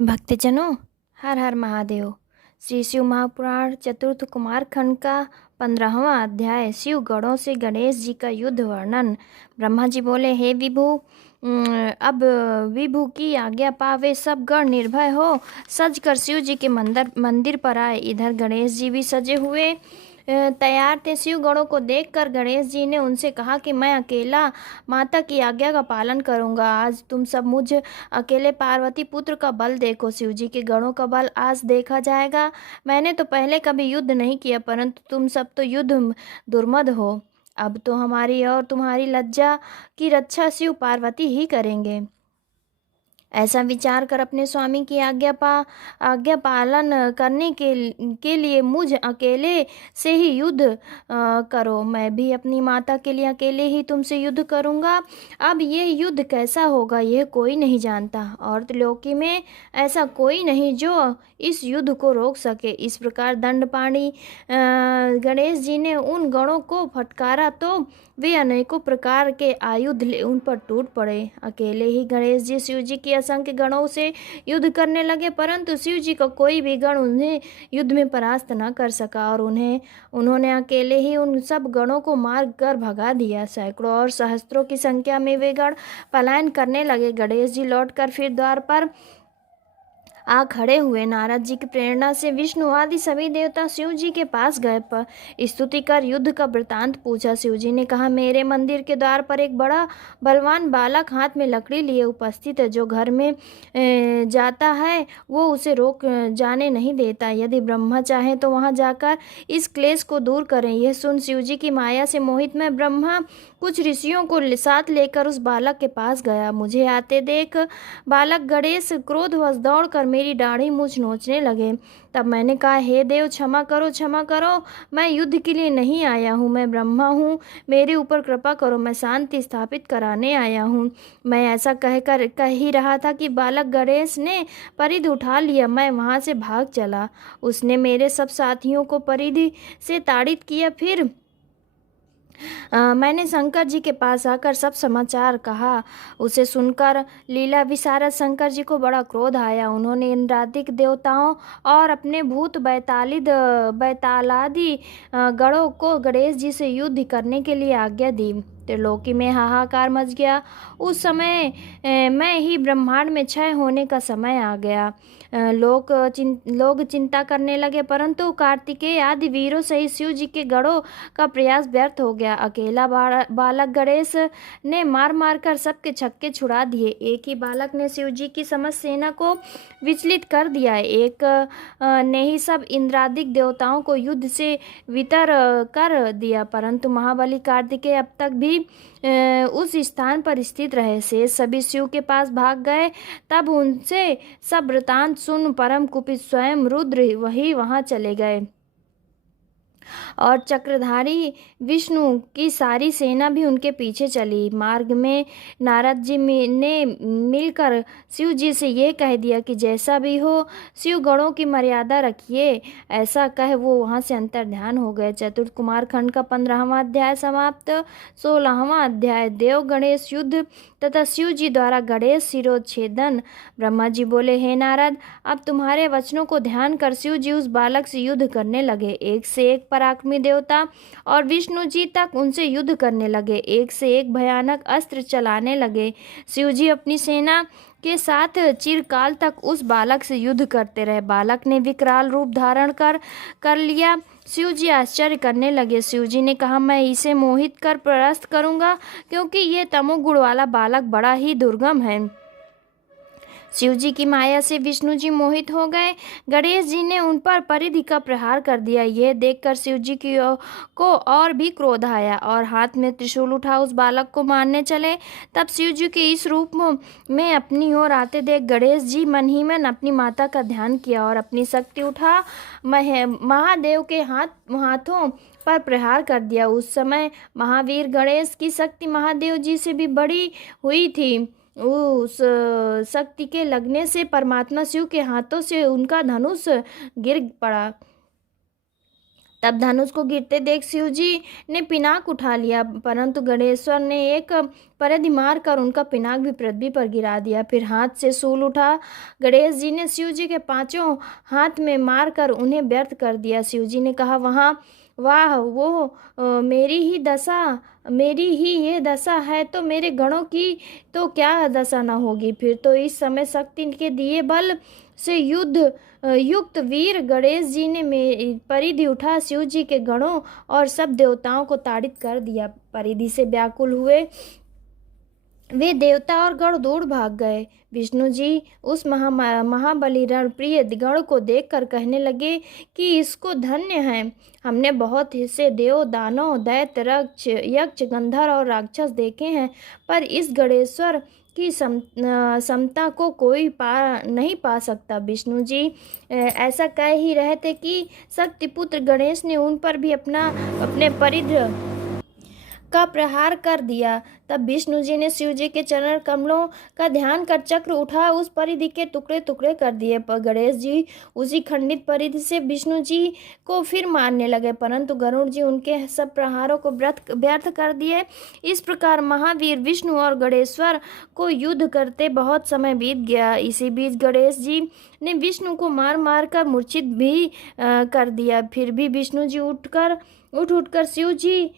भक्तजनों, हर हर महादेव। श्री शिव महापुराण चतुर्थ कुमार खंड का 15वां अध्याय। शिव गणों से गणेश जी का युद्ध वर्णन। ब्रह्मा जी बोले, हे विभु, अब विभु की आज्ञा पावे सब गण निर्भय हो सजकर शिव जी के मंदिर पर आए। इधर गणेश जी भी सजे हुए तैयार थे। शिव गणों को देखकर गणेश जी ने उनसे कहा कि मैं अकेला माता की आज्ञा का पालन करूंगा। आज तुम सब मुझ अकेले पार्वती पुत्र का बल देखो। शिव जी के गणों का बल आज देखा जाएगा। मैंने तो पहले कभी युद्ध नहीं किया, परंतु तुम सब तो युद्ध दुर्मद हो। अब तो हमारी और तुम्हारी लज्जा की रक्षा शिव पार्वती ही करेंगे। ऐसा विचार कर अपने स्वामी की आज्ञा पालन करने के लिए मुझ अकेले से ही युद्ध करो। मैं भी अपनी माता के लिए अकेले ही तुमसे युद्ध करूंगा। अब ये युद्ध कैसा होगा यह कोई नहीं जानता, और त्रिलोकी में ऐसा कोई नहीं जो इस युद्ध को रोक सके। इस प्रकार दंडपाणी गणेश जी ने उन गणों को फटकारा तो वे अनेकों प्रकार के आयुध ले उन पर टूट पड़े। अकेले ही गणेश जी शिव जी की असंख्य गणों से युद्ध करने लगे, परंतु शिव जी का कोई भी गण उन्हें युद्ध में परास्त न कर सका, और उन्होंने अकेले ही उन सब गणों को मार कर भगा दिया। सैकड़ों और सहस्त्रों की संख्या में वे गण पलायन करने लगे। गणेश जी लौटकर फिर द्वार पर आ खड़े हुए। नारद जी की प्रेरणा से विष्णु आदि सभी देवता शिव जी के पास गए, पर स्तुति कर युद्ध का वृतांत पूछा। शिव जी ने कहा, मेरे मंदिर के द्वार पर एक बड़ा बलवान बालक हाथ में लकड़ी लिए उपस्थित है। जो घर में जाता है वो उसे रोक जाने नहीं देता। यदि ब्रह्मा चाहे तो वहां जाकर इस क्लेश को दूर करें। यह सुन शिव जी की माया से मोहित मैं ब्रह्मा कुछ ऋषियों को साथ लेकर उस बालक के पास गया। मुझे आते देख बालक गणेश क्रोधवश दौड़कर मेरी दाढ़ी मूछ नोचने लगे। तब मैंने कहा, हे देव, क्षमा करो, मैं युद्ध के लिए नहीं आया हूँ। मैं ब्रह्मा हूँ, मेरे ऊपर कृपा करो, मैं शांति स्थापित कराने आया हूँ। मैं ऐसा कह ही रहा था कि बालक गणेश ने परिधि उठा लिया। मैं वहाँ से भाग चला। उसने मेरे सब साथियों को परिधि से ताड़ित किया। फिर मैंने शंकर जी के पास आकर सब समाचार कहा। उसे सुनकर लीला विशारद शंकर जी को बड़ा क्रोध आया। उन्होंने इंद्रादिक देवताओं और अपने भूत बैतालादि गणों को गणेश जी से युद्ध करने के लिए आज्ञा दी। त्रिलोकी में हाहाकार मच गया। उस समय मैं ही ब्रह्मांड में क्षय होने का समय आ गया। लोग चिंता करने लगे, परंतु कार्तिकेय आदि वीरों सहित शिव जी के गणों का प्रयास व्यर्थ हो गया। अकेला बालक गणेश ने मार मार कर सबके छक्के छुड़ा दिए। एक ही बालक ने शिव जी की समस्त सेना को विचलित कर दिया। एक ने ही सब इंद्रादिक देवताओं को युद्ध से वितर कर दिया, परंतु महाबली कार्तिकेय अब तक भी उस स्थान पर स्थित रहे। से सभी शिव के पास भाग गए। तब उनसे सब वृतांत सुन परम कुपित स्वयं रुद्र वही वहां चले गए, और चक्रधारी विष्णु की सारी सेना भी उनके पीछे चली। मार्ग में नारद जी ने मिलकर शिव जी से ये कह दिया कि जैसा भी हो शिव गणों की मर्यादा रखिए। ऐसा कह वो वहां से अंतर ध्यान हो गए। चतुर्थ कुमार खंड का 15वां अध्याय समाप्त। 16वां अध्याय देव गणेश युद्ध तथा शिव जी द्वारा गणेश शिरोच्छेदन। ब्रह्मा जी बोले, हे नारद, अब तुम्हारे वचनों को ध्यान कर शिव जी उस बालक से युद्ध करने लगे। एक से एक पराक्रमी देवता और विष्णु जी तक उनसे युद्ध करने लगे। एक से एक भयानक अस्त्र चलाने लगे। शिव जी अपनी सेना के साथ चिरकाल तक उस बालक से युद्ध करते रहे। बालक ने विकराल रूप धारण कर लिया। शिव जी आश्चर्य करने लगे। शिव जी ने कहा, मैं इसे मोहित कर परास्त करूंगा, क्योंकि ये तमोगुण वाला बालक बड़ा ही दुर्गम है। शिव जी की माया से विष्णु जी मोहित हो गए। गणेश जी ने उन पर परिधि का प्रहार कर दिया। यह देखकर शिव जी को और भी क्रोध आया, और हाथ में त्रिशूल उठा उस बालक को मारने चले। तब शिव जी के इस रूप में अपनी ओर आते देख गणेश जी मन ही मन अपनी माता का ध्यान किया, और अपनी शक्ति उठा महादेव के हाथों पर प्रहार कर दिया। उस समय महावीर गणेश की शक्ति महादेव जी से भी बड़ी हुई थी। उस शक्ति के लगने से परमात्मा शिव के हाथों से उनका धनुष गिर पड़ा। तब धनुष को गिरते देख शिव जी ने पिनाक उठा लिया, परंतु गणेश्वर ने एक परिधि मार कर उनका पिनाक भी पृथ्वी पर गिरा दिया। फिर हाथ से शूल उठा गणेश जी ने शिव जी के पांचों हाथ में मार कर उन्हें व्यर्थ कर दिया। शिव जी ने कहा, वाह वो मेरी ही ये दशा है तो मेरे गणों की तो क्या दशा न होगी। फिर तो इस समय शक्ति के दिए बल से युक्त वीर गणेश जी ने परिधि उठा शिव जी के गणों और सब देवताओं को ताड़ित कर दिया। परिधि से व्याकुल हुए वे देवता और गण दूर भाग गए। विष्णु जी उस महाबली रणप्रिय गण को देखकर कहने लगे कि इसको धन्य है। हमने बहुत से देव, दानव, दैत्य, यक्ष, गंधर्व और राक्षस देखे हैं, पर इस गणेश्वर की समता को कोई नहीं पा सकता। विष्णु जी ऐसा कह ही रहे थे कि शक्तिपुत्र गणेश ने उन पर भी अपने परिधि का प्रहार कर दिया। तब विष्णु जी ने शिव जी के चरण कमलों का ध्यान कर चक्र उठा उस परिधि के टुकड़े टुकड़े कर दिए। पर गणेश जी उसी खंडित परिधि से विष्णु जी को फिर मारने लगे, परंतु गरुड़ जी उनके सब प्रहारों को व्यर्थ कर दिए। इस प्रकार महावीर विष्णु और गणेश्वर को युद्ध करते बहुत समय बीत गया। इसी बीच गणेश जी ने विष्णु को मार मार कर मूर्छित भी कर दिया। फिर भी विष्णु जी उठ उठकर शिव जी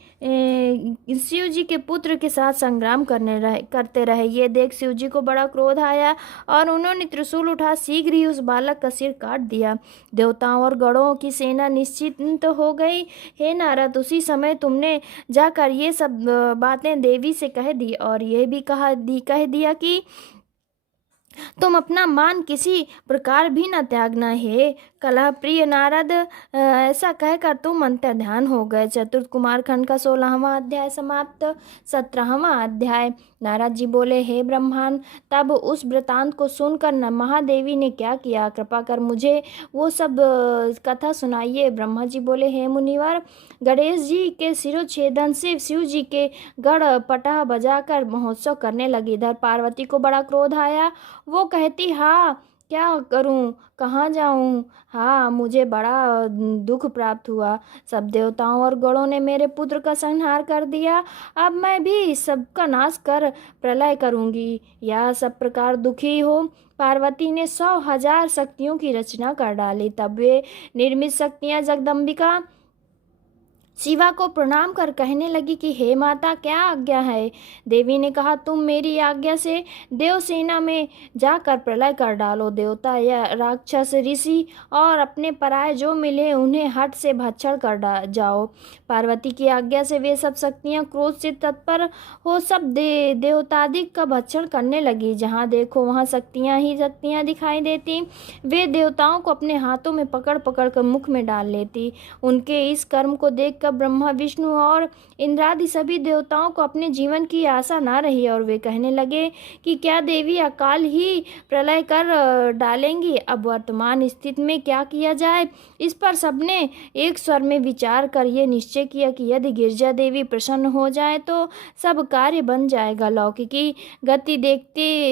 के पुत्र के साथ संग्राम करते रहे। ये देख शिव जी को बड़ा क्रोध आया और उन्होंने त्रिशूल उठा शीघ्र ही उस बालक का सिर काट दिया। देवताओं और गणों की सेना निश्चिंत हो गई। हे नारद, उसी समय तुमने जाकर ये सब बातें देवी से कह दी और ये भी कह दिया कि तुम अपना मान किसी प्रकार भी न त्यागना। हे कलह प्रिय नारद, ऐसा कहकर तुम अंतर ध्यान हो गए। चतुर्थ कुमार खंड का 16वां अध्याय समाप्त। 17वां अध्याय। नारद जी बोले, हे ब्रह्मांड, तब उस वृतांत को सुनकर महादेवी ने क्या किया? कृपा कर मुझे वो सब कथा सुनाइए। ब्रह्मा जी बोले, हे मुनिवर, गणेश जी के शिरोच्छेदन से शिव जी के गण पटाह बजाकर महोत्सव करने लगी। इधर पार्वती को बड़ा क्रोध आया। वो कहती, हाँ क्या करूं, कहाँ जाऊं? हाँ, मुझे बड़ा दुख प्राप्त हुआ। सब देवताओं और गणों ने मेरे पुत्र का संहार कर दिया। अब मैं भी सबका नाश कर प्रलय करूंगी। यह सब प्रकार दुखी हो पार्वती ने 100,000 शक्तियों की रचना कर डाली। तब वे निर्मित शक्तियां जगदम्बिका शिवा को प्रणाम कर कहने लगी कि हे माता, क्या आज्ञा है? देवी ने कहा, तुम मेरी आज्ञा से देवसेना में जाकर प्रलय कर डालो। देवता या राक्षस, ऋषि और अपने पराये जो मिले उन्हें हट से भक्षण कर जाओ। पार्वती की आज्ञा से वे सब शक्तियां क्रोध से तत्पर हो सब देवतादिक का भक्षण करने लगी। जहाँ देखो वहाँ शक्तियां ही शक्तियां दिखाई देती। वे देवताओं को अपने हाथों में पकड़ पकड़ कर मुख में डाल लेती। उनके इस कर्म को देख ब्रह्मा, विष्णु और इंद्रादि सभी देवताओं को अपने जीवन की आशा ना रही और वे कहने लगे कि क्या देवी अकाल ही प्रलय कर डालेंगी? अब वर्तमान स्थिति में क्या किया जाए? इस पर सबने एक स्वर में विचार कर ये निश्चय किया कि यदि गिरजा देवी प्रसन्न हो जाए तो सब कार्य बन जाएगा। लौकिकी गति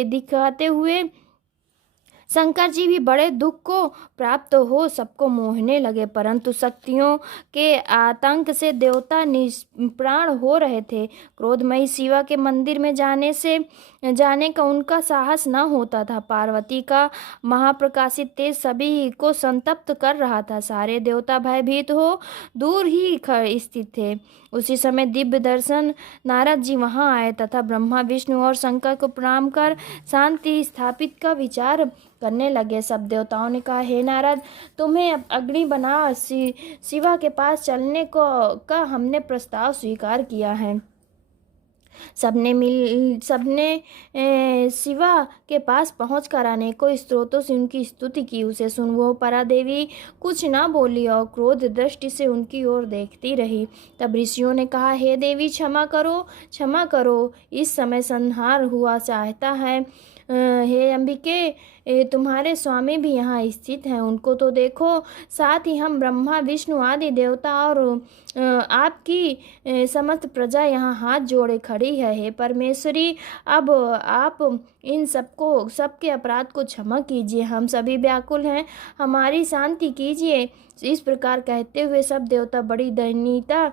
दिखाते हुए शंकर जी भी बड़े दुख को प्राप्त हो सबको मोहने लगे, परंतु शक्तियों के आतंक से देवता निष्प्राण हो रहे थे। क्रोधमयी शिवा के मंदिर में जाने का उनका साहस न होता था। पार्वती का महाप्रकाशित तेज सभी को संतप्त कर रहा था। सारे देवता भयभीत हो दूर ही स्थित थे। उसी समय दिव्य दर्शन नारद जी वहां आए तथा ब्रह्मा, विष्णु और शंकर को प्रणाम कर शांति स्थापित का विचार करने लगे। सब देवताओं ने कहा, हे नारद, तुम्हें अग्नि बना शिवा के पास चलने का हमने प्रस्ताव स्वीकार किया है। सबने शिवा के पहुंच पहुंचकर अनेकों स्त्रोतों से उनकी स्तुति की। उसे सुन वो परा देवी कुछ ना बोली और क्रोध दृष्टि से उनकी ओर देखती रही। तब ऋषियों ने कहा, हे देवी, क्षमा करो, इस समय संहार हुआ चाहता है। हे अंबिके, तुम्हारे स्वामी भी यहाँ स्थित हैं, उनको तो देखो। साथ ही हम ब्रह्मा विष्णु आदि देवता और आपकी समस्त प्रजा यहाँ हाथ जोड़े खड़ी है। हे परमेश्वरी, अब आप इन सबके अपराध को क्षमा कीजिए, हम सभी व्याकुल हैं, हमारी शांति कीजिए। इस प्रकार कहते हुए सब देवता बड़ी दयनीयता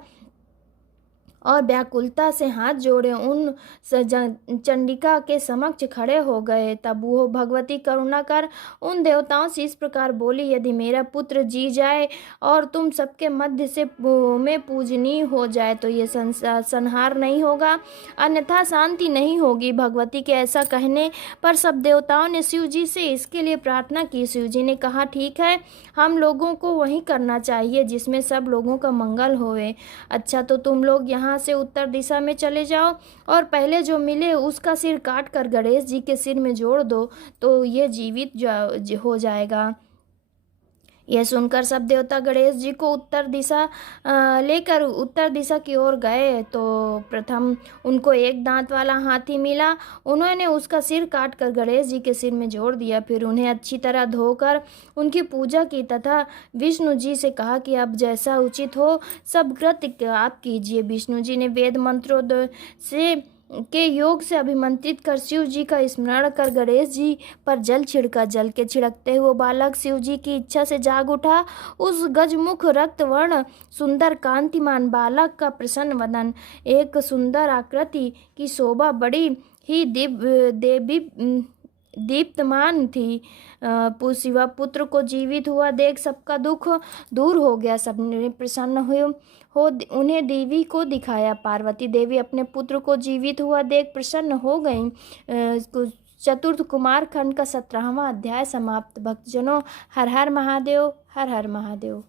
और व्याकुलता से हाथ जोड़े उन चंडिका के समक्ष खड़े हो गए। तब वो भगवती करुणा कर उन देवताओं से इस प्रकार बोली, यदि मेरा पुत्र जी जाए और तुम सबके मध्य से में पूजनीय हो जाए तो ये संहार नहीं होगा, अन्यथा शांति नहीं होगी। भगवती के ऐसा कहने पर सब देवताओं ने शिव जी से इसके लिए प्रार्थना की। शिव जी ने कहा, ठीक है, हम लोगों को वही करना चाहिए जिसमें सब लोगों का मंगल होवे। अच्छा, तो तुम लोग यहाँ से उत्तर दिशा में चले जाओ और पहले जो मिले उसका सिर काट कर गणेश जी के सिर में जोड़ दो तो ये जीवित हो जाएगा। यह सुनकर सब देवता गणेश जी को लेकर उत्तर दिशा की ओर गए तो प्रथम उनको एक दांत वाला हाथी मिला। उन्होंने उसका सिर काट कर गणेश जी के सिर में जोड़ दिया। फिर उन्हें अच्छी तरह धोकर उनकी पूजा की तथा विष्णु जी से कहा कि अब जैसा उचित हो सब कृत्य आप कीजिए। विष्णु जी ने वेद मंत्रों से के योग से अभिमंत्रित कर शिव जी का स्मरण कर गणेश जी पर जल छिड़का। जल के छिड़कते हुए बालक शिव जी की इच्छा से जाग उठा। उस गजमुख रक्त वर्ण सुंदर कांतिमान बालक का प्रसन्न वदन, एक सुंदर आकृति की शोभा बड़ी ही दीप्तमान थी। शिवा पुत्र को जीवित हुआ देख सबका दुख दूर हो गया। सबने प्रसन्न हो उन्हें देवी को दिखाया। पार्वती देवी अपने पुत्र को जीवित हुआ देख प्रसन्न हो गईं। चतुर्थ कुमार खंड का 17वां अध्याय समाप्त। भक्तजनों, हर हर महादेव, हर हर महादेव।